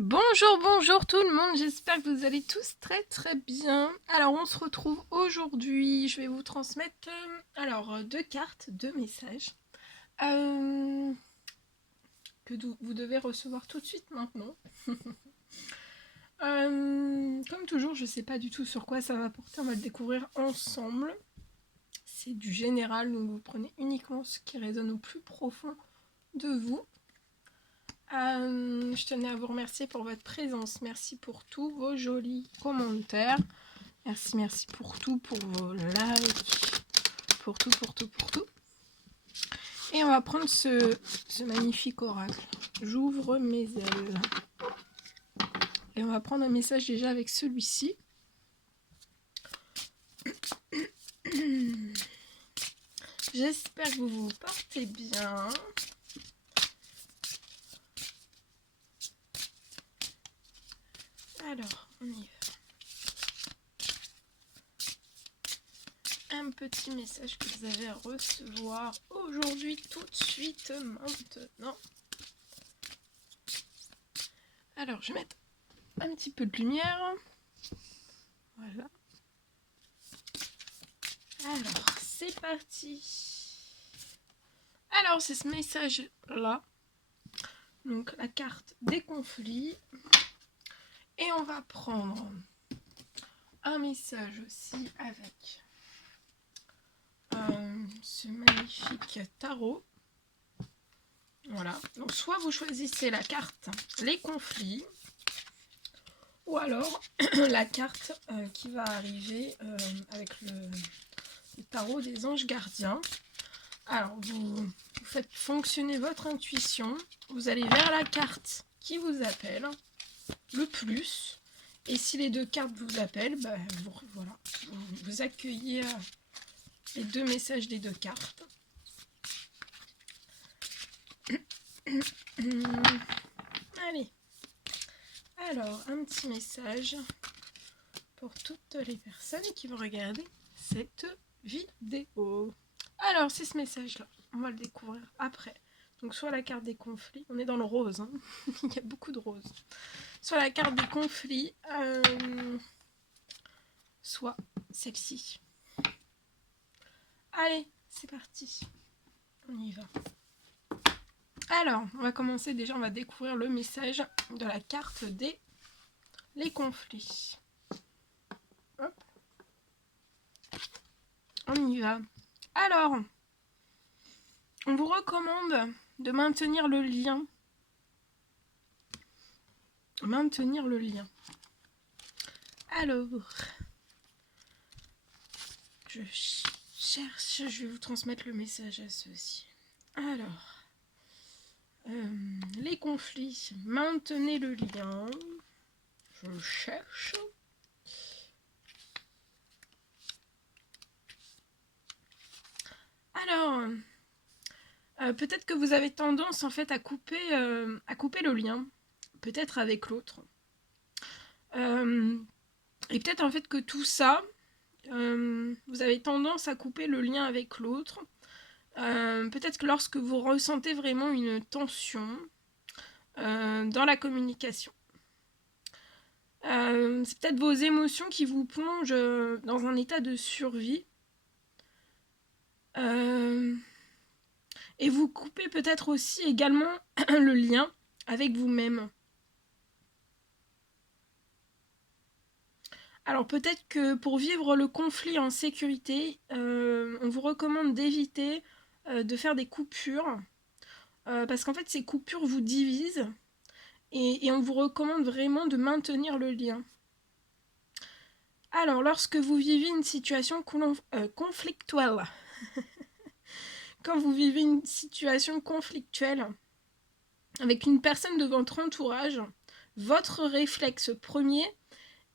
Bonjour, bonjour tout le monde, j'espère que vous allez tous très bien. Alors on se retrouve aujourd'hui, je vais vous transmettre deux cartes, deux messages que vous devez recevoir tout de suite maintenant. Comme toujours, je ne sais pas du tout sur quoi ça va porter, on va le découvrir ensemble. C'est du général, donc vous prenez uniquement ce qui résonne au plus profond de vous. Je tenais à vous remercier pour votre présence. Merci pour tous vos jolis commentaires. Merci pour tout, pour vos likes, pour tout. Et on va prendre ce magnifique oracle. J'ouvre mes ailes. Et on va prendre un message déjà avec celui-ci. J'espère que vous vous portez bien. Alors, on y va. Un petit message que vous avez à recevoir aujourd'hui, tout de suite, maintenant. Alors, je vais mettre un petit peu de lumière. Voilà. Alors, c'est parti. Alors, c'est ce message-là. Donc, la carte des conflits. Et on va prendre un message aussi avec ce magnifique tarot. Voilà. Donc, soit vous choisissez la carte les conflits, ou alors la carte qui va arriver avec le tarot des anges gardiens. Alors, vous faites fonctionner votre intuition. Vous allez vers la carte qui vous appelle le plus. Et si les deux cartes vous appellent, vous accueillez les deux messages des deux cartes. Allez. Alors, un petit message pour toutes les personnes qui vont regarder cette vidéo. Alors, c'est ce message-là. On va le découvrir après. Donc, soit la carte des conflits. On est dans le rose. Hein. Il y a beaucoup de rose. Soit la carte des conflits. Soit celle-ci. Allez, c'est parti. On y va. Alors, on va commencer déjà. On va découvrir le message de la carte des les conflits. Hop. On y va. Alors, on vous recommande de maintenir le lien. Maintenir le lien. Alors, je cherche, je vais vous transmettre le message à ceux-ci. Alors, les conflits, maintenez le lien. Je cherche. Alors, peut-être que vous avez tendance en fait à couper le lien, peut-être avec l'autre. Et peut-être en fait que tout ça, vous avez tendance à couper le lien avec l'autre. Peut-être que lorsque vous ressentez vraiment une tension dans la communication. C'est peut-être vos émotions qui vous plongent dans un état de survie. Et vous coupez peut-être aussi également le lien avec vous-même. Alors peut-être que pour vivre le conflit en sécurité, on vous recommande d'éviter de faire des coupures, parce qu'en fait ces coupures vous divisent, et on vous recommande vraiment de maintenir le lien. Alors lorsque vous vivez une situation conflictuelle, quand vous vivez une situation conflictuelle avec une personne de votre entourage, votre réflexe premier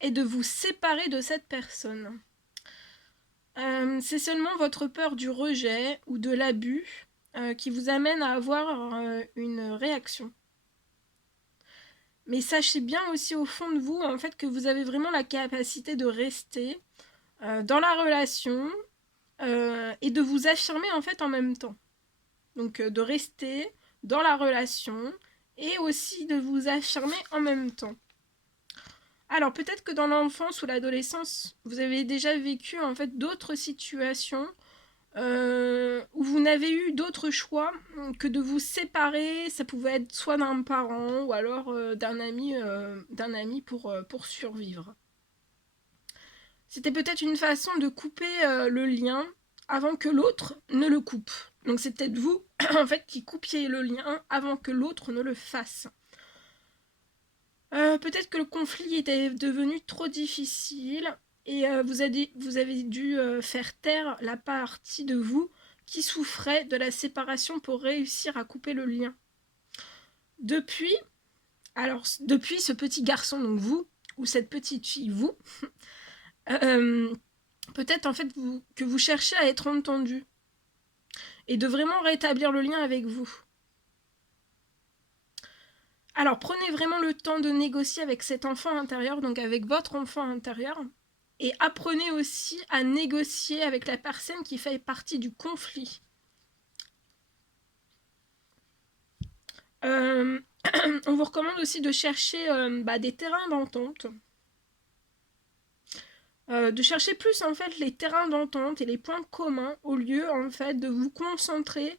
est de vous séparer de cette personne. C'est seulement votre peur du rejet ou de l'abus qui vous amène à avoir une réaction. Mais sachez bien aussi au fond de vous en fait que vous avez vraiment la capacité de rester dans la relation et de vous affirmer en fait en même temps. Donc de rester dans la relation et aussi de vous affirmer en même temps. Alors peut-être que dans l'enfance ou l'adolescence, vous avez déjà vécu en fait d'autres situations où vous n'avez eu d'autre choix que de vous séparer. Ça pouvait être soit d'un parent ou alors d'un ami pour survivre. C'était peut-être une façon de couper le lien avant que l'autre ne le coupe. Donc c'est peut-être vous en fait qui coupiez le lien avant que l'autre ne le fasse. Peut-être que le conflit était devenu trop difficile et vous avez dû faire taire la partie de vous qui souffrait de la séparation pour réussir à couper le lien. Depuis ce petit garçon, donc vous, ou cette petite fille, vous, peut-être en fait que vous cherchez à être entendu et de vraiment rétablir le lien avec vous. Alors prenez vraiment le temps de négocier avec cet enfant intérieur, donc avec votre enfant intérieur, et apprenez aussi à négocier avec la personne qui fait partie du conflit. On vous recommande aussi de chercher des terrains d'entente. De chercher plus en fait les terrains d'entente et les points communs au lieu en fait de vous concentrer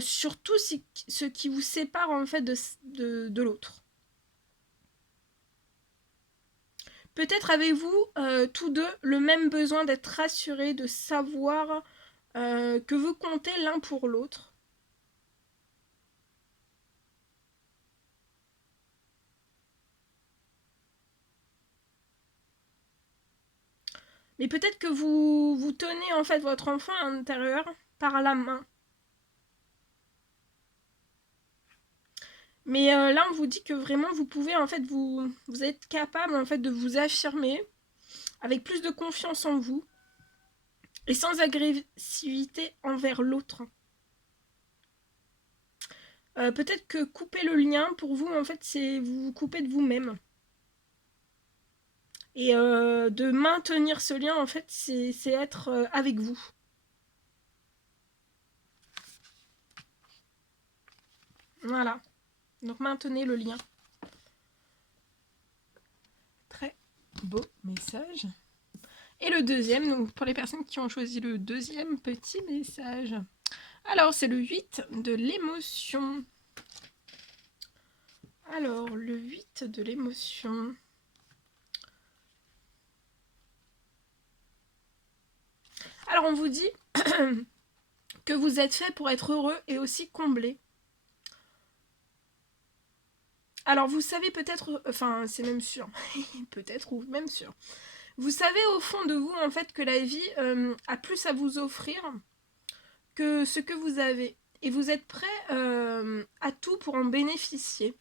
sur tout ce qui vous sépare en fait de l'autre. Peut-être avez-vous tous deux le même besoin d'être rassurés, de savoir que vous comptez l'un pour l'autre. Mais peut-être que vous tenez en fait votre enfant intérieur par la main. Mais là, on vous dit que vraiment, vous pouvez en fait, vous êtes capable en fait de vous affirmer avec plus de confiance en vous et sans agressivité envers l'autre. Peut-être que couper le lien pour vous, en fait, c'est vous couper de vous-même. Et de maintenir ce lien, en fait, c'est être avec vous. Voilà. Donc maintenez le lien. Très beau message. Et le deuxième, donc pour les personnes qui ont choisi le deuxième petit message. Alors, c'est le 8 de l'émotion. Alors, le 8 de l'émotion. Alors, on vous dit que vous êtes fait pour être heureux et aussi comblé. Alors, vous savez peut-être, enfin, c'est même sûr, peut-être ou même sûr. Vous savez au fond de vous, en fait, que la vie a plus à vous offrir que ce que vous avez. Et vous êtes prêt à tout pour en bénéficier.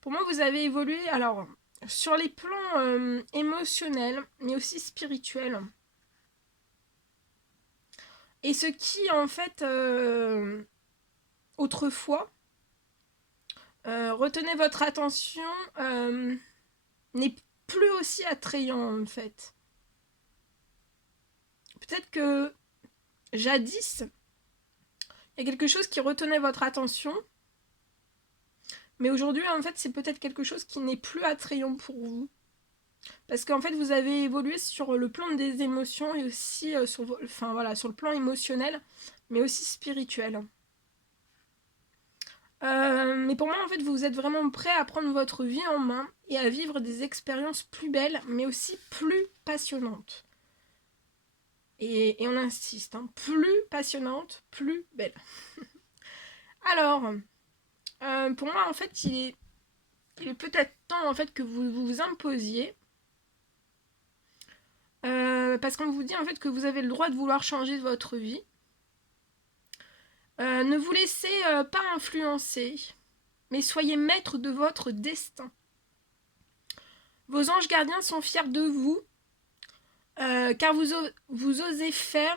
Pour moi, vous avez évolué, alors, sur les plans émotionnels, mais aussi spirituels. Et ce qui, en fait, autrefois, retenait votre attention, n'est plus aussi attrayant, en fait. Peut-être que jadis, il y a quelque chose qui retenait votre attention, mais aujourd'hui, en fait, c'est peut-être quelque chose qui n'est plus attrayant pour vous. Parce qu'en fait, vous avez évolué sur le plan des émotions et aussi sur le plan émotionnel, mais aussi spirituel. Mais pour moi, en fait, vous êtes vraiment prêt à prendre votre vie en main et à vivre des expériences plus belles, mais aussi plus passionnantes. Et on insiste, hein, plus passionnantes, plus belles. Alors, pour moi, en fait, il est peut-être temps en fait que vous vous imposiez. Parce qu'on vous dit en fait que vous avez le droit de vouloir changer votre vie. Ne vous laissez pas influencer, mais soyez maître de votre destin. Vos anges gardiens sont fiers de vous, car vous osez faire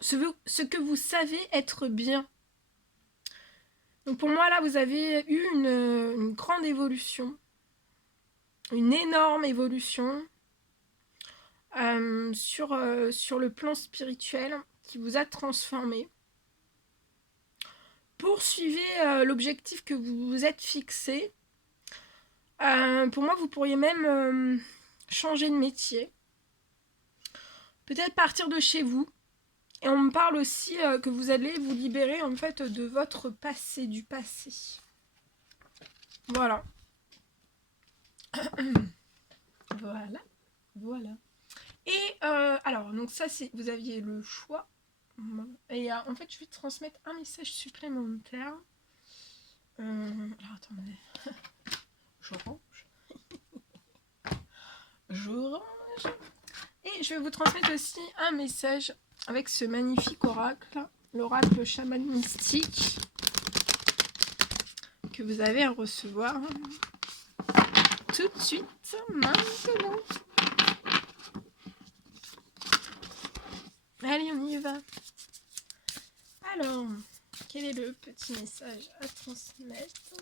ce que vous savez être bien. Donc pour moi là, vous avez eu une grande évolution, une énorme évolution sur le plan spirituel qui vous a transformé. poursuivez l'objectif que vous vous êtes fixé. Pour moi, vous pourriez même changer de métier. Peut-être partir de chez vous. Et on me parle aussi que vous allez vous libérer en fait de votre passé, du passé. Voilà. Voilà. Voilà. Et alors, donc ça, c'est vous aviez le choix. Et en fait, je vais transmettre un message supplémentaire. Alors, attendez. Je range. Je range. Et je vais vous transmettre aussi un message avec ce magnifique oracle, l'oracle chaman mystique, que vous avez à recevoir tout de suite, maintenant. Allez, on y va. Alors, quel est le petit message à transmettre?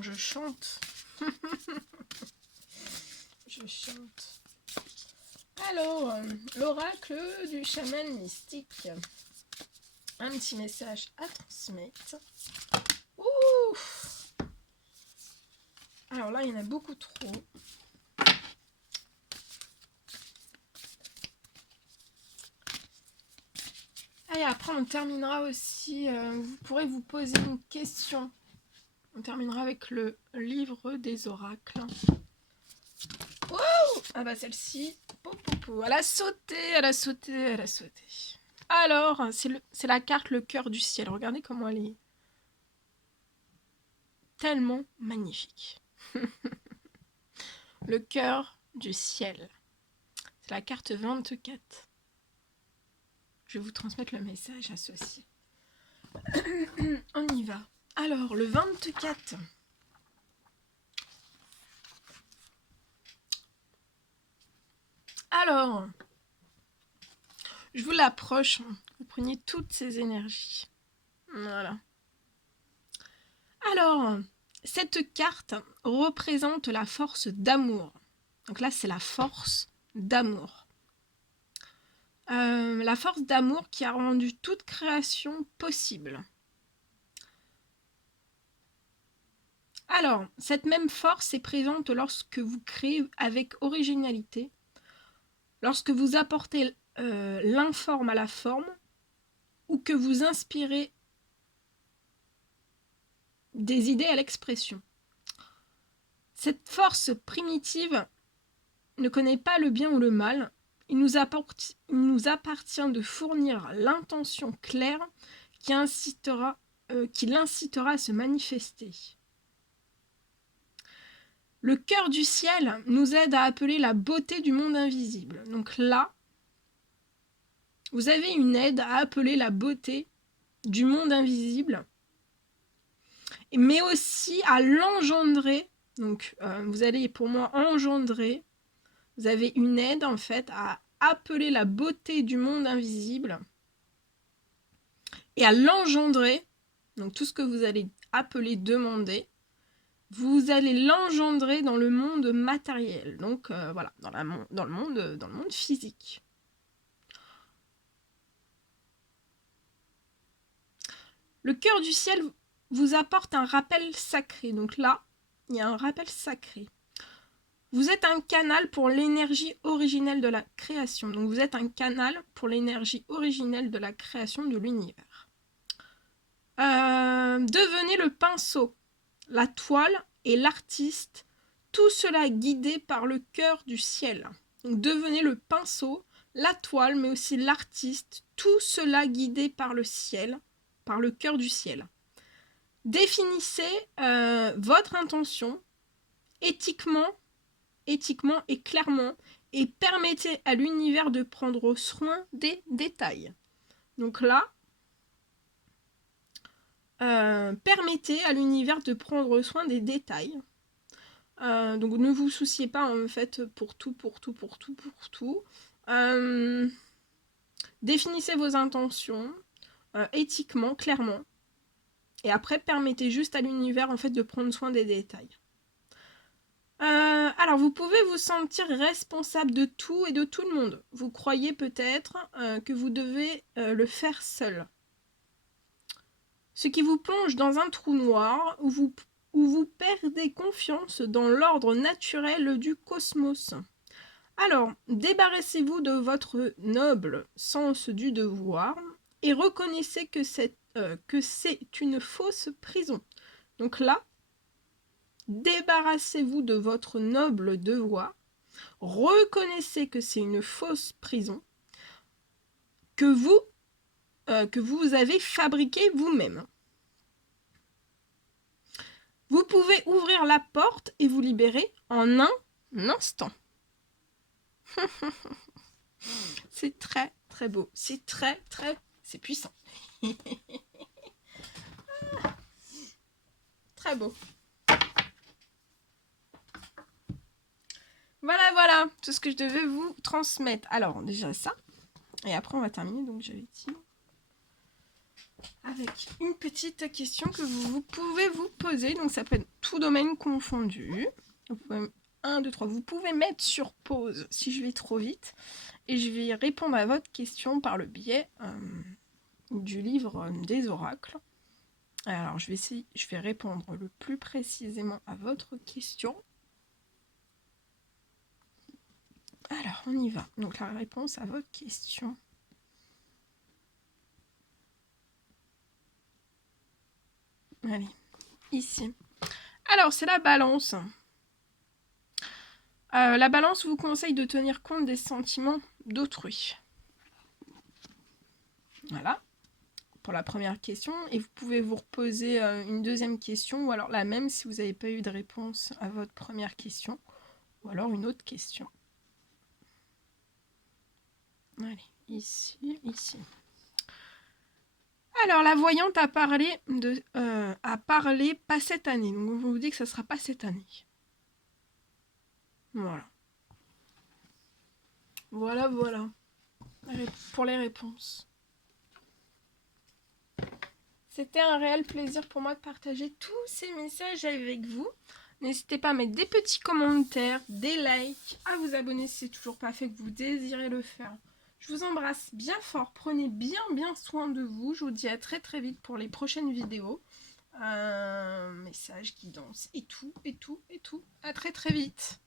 Je chante. Je chante. Alors, l'oracle du chaman mystique. Un petit message à transmettre. Ouf! Alors là, il y en a beaucoup trop. Et après, on terminera aussi. Vous pourrez vous poser une question. On terminera avec le livre des oracles. Oh! Ah bah celle-ci. Elle a sauté, elle a sauté, elle a sauté. Alors, c'est la carte le cœur du ciel. Regardez comment elle est tellement magnifique. Le cœur du ciel. C'est la carte 24. Je vais vous transmettre le message associé. On y va. Alors, le 24. Alors, je vous l'approche. Vous preniez toutes ces énergies. Voilà. Alors, cette carte représente la force d'amour. Donc là, c'est la force d'amour. La force d'amour qui a rendu toute création possible. Alors, cette même force est présente lorsque vous créez avec originalité, lorsque vous apportez l'informe à la forme, ou que vous inspirez des idées à l'expression. Cette force primitive ne connaît pas le bien ou le mal. Il nous appartient de fournir l'intention claire qui l'incitera à se manifester. Le cœur du ciel nous aide à appeler la beauté du monde invisible. Donc là, vous avez une aide à appeler la beauté du monde invisible, mais aussi à l'engendrer. Donc vous allez pour moi engendrer. Vous avez une aide en fait à appeler la beauté du monde invisible et à l'engendrer. Donc tout ce que vous allez appeler demander, vous allez l'engendrer dans le monde matériel. Donc voilà, dans le monde physique. Le cœur du ciel vous apporte un rappel sacré. Donc là, il y a un rappel sacré. Vous êtes un canal pour l'énergie originelle de la création. Donc vous êtes un canal pour l'énergie originelle de la création de l'univers. Devenez le pinceau, la toile et l'artiste, tout cela guidé par le cœur du ciel. Donc devenez le pinceau, la toile, mais aussi l'artiste, tout cela guidé par le ciel, par le cœur du ciel. Définissez votre intention éthiquement et clairement, et permettez à l'univers de prendre soin des détails. Donc là, permettez à l'univers de prendre soin des détails. Donc ne vous souciez pas en fait pour tout. Définissez vos intentions éthiquement, clairement. Et après, permettez juste à l'univers en fait de prendre soin des détails. Alors, vous pouvez vous sentir responsable de tout et de tout le monde. Vous croyez peut-être que vous devez le faire seul. Ce qui vous plonge dans un trou noir où vous perdez confiance dans l'ordre naturel du cosmos. Alors, débarrassez-vous de votre noble sens du devoir et reconnaissez que c'est une fausse prison. Donc là, débarrassez-vous de votre noble devoir, reconnaissez que c'est une fausse prison que vous avez fabriquée vous-même. Vous pouvez ouvrir la porte et vous libérer en un instant. C'est très très beau, c'est c'est puissant. Très beau. Voilà, tout ce que je devais vous transmettre. Alors, déjà ça. Et après, on va terminer, donc j'avais dit, avec une petite question que vous pouvez vous poser. Donc, ça peut être tout domaine confondu. Vous pouvez, 1, 2, 3. Vous pouvez mettre sur pause si je vais trop vite. Et je vais répondre à votre question par le biais du livre des oracles. Alors, je vais répondre le plus précisément à votre question. Alors, on y va. Donc, la réponse à votre question. Allez, ici. Alors, c'est la balance. La balance vous conseille de tenir compte des sentiments d'autrui. Voilà, pour la première question. Et vous pouvez vous reposer une deuxième question, ou alors la même si vous n'avez pas eu de réponse à votre première question, ou alors une autre question. Allez, ici. Alors, la voyante a parlé pas cette année. Donc, on vous dit que ça ne sera pas cette année. Voilà. Pour les réponses. C'était un réel plaisir pour moi de partager tous ces messages avec vous. N'hésitez pas à mettre des petits commentaires, des likes, à vous abonner si c'est toujours pas fait, que vous désirez le faire. Je vous embrasse bien fort, prenez bien soin de vous. Je vous dis à très vite pour les prochaines vidéos. Messages, guidance et tout. À très vite.